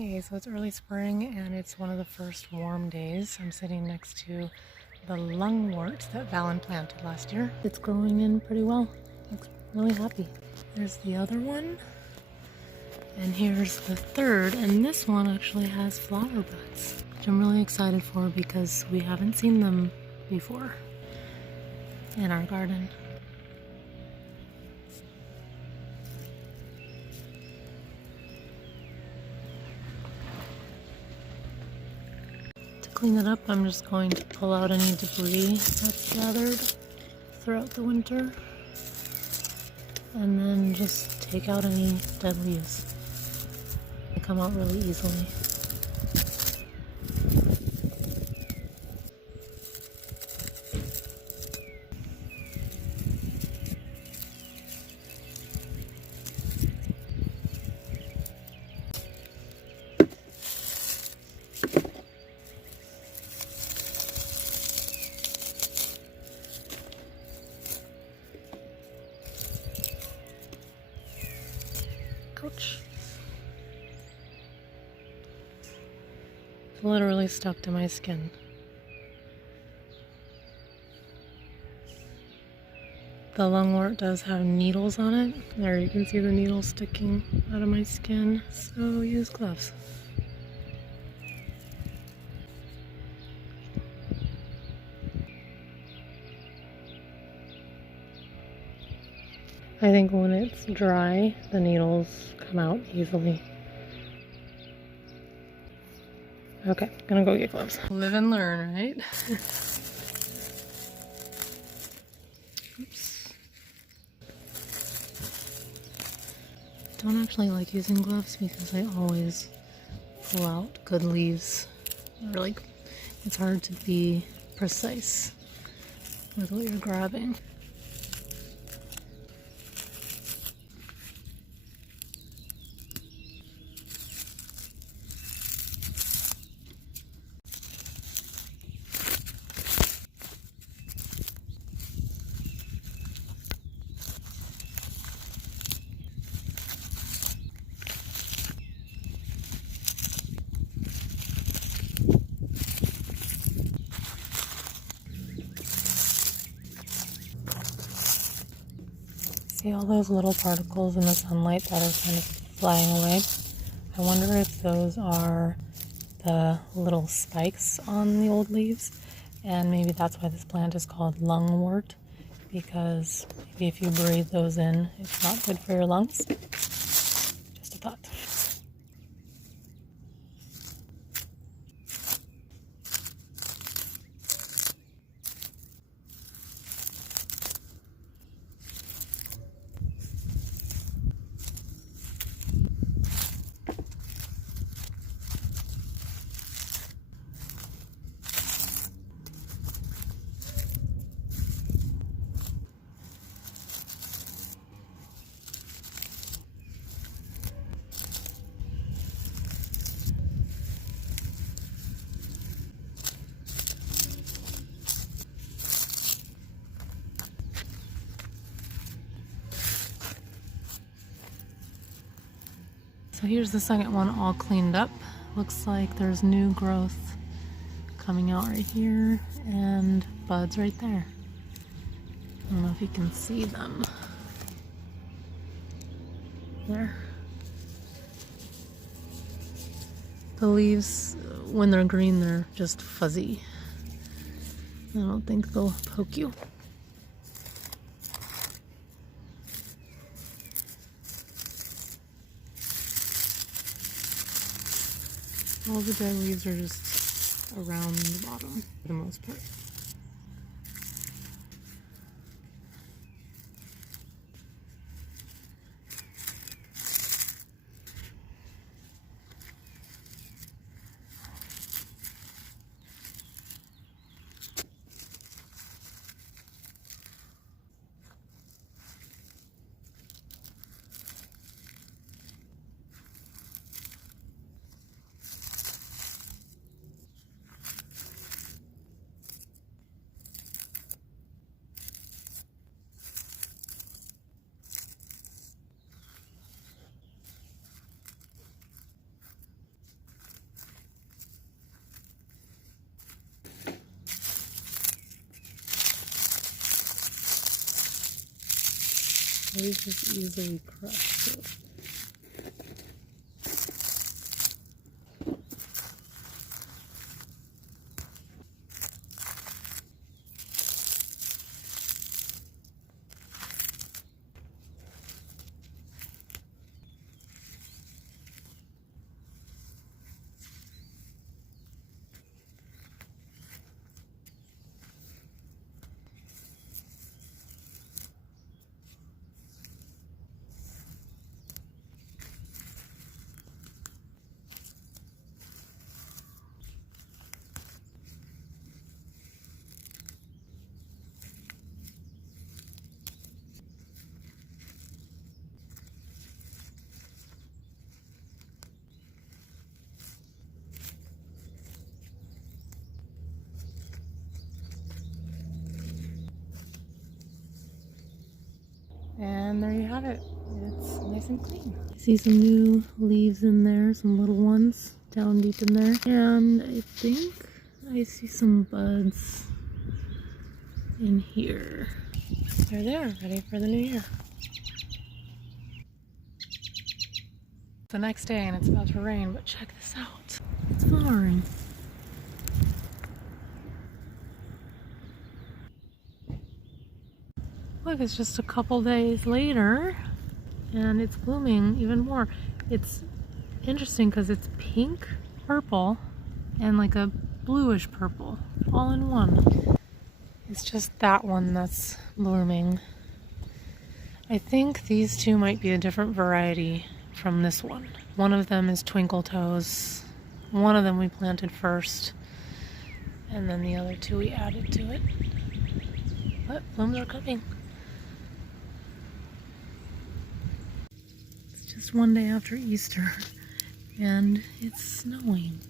Hey, so it's early spring and it's one of the first warm days. I'm sitting next to the lungwort that Valen planted last year. It's growing in pretty well. Looks really happy. There's the other one. And here's the third, and this one actually has flower buds, which I'm really excited for because we haven't seen them before in our garden. To clean it up, I'm just going to pull out any debris that's gathered throughout the winter, and then just take out any dead leaves. They come out really easily. Ouch. It's literally stuck to my skin. The lungwort does have needles on it. There, you can see the needles sticking out of my skin, so use gloves. I think when it's dry, the needles come out easily. Okay, gonna go get gloves. Live and learn, right? Oops. Don't actually like using gloves because I always pull out good leaves. Or like, it's hard to be precise with what you're grabbing. See all those little particles in the sunlight that are kind of flying away? I wonder if those are the little spikes on the old leaves, and maybe that's why this plant is called lungwort, because maybe if you breathe those in, it's not good for your lungs. Just a thought. So here's the second one all cleaned up. Looks like there's new growth coming out right here and buds right there. I don't know if you can see them. There. The leaves, when they're green, they're just fuzzy. I don't think they'll poke you. All the dead leaves are just around the bottom for the most part. These just easily crushed it. And there you have it. It's nice and clean. I see some new leaves in there, some little ones down deep in there. And I think I see some buds in here. They're there, ready for the new year. It's the next day and it's about to rain, but check this out. It's flowering. Look, it's just a couple days later and it's blooming even more. It's interesting because it's pink, purple, and like a bluish purple all in one. It's just that one that's blooming. I think these two might be a different variety from this one. One of them is Twinkle Toes. One of them we planted first, and then the other two we added to it. But blooms are coming. It's just one day after Easter, and it's snowing.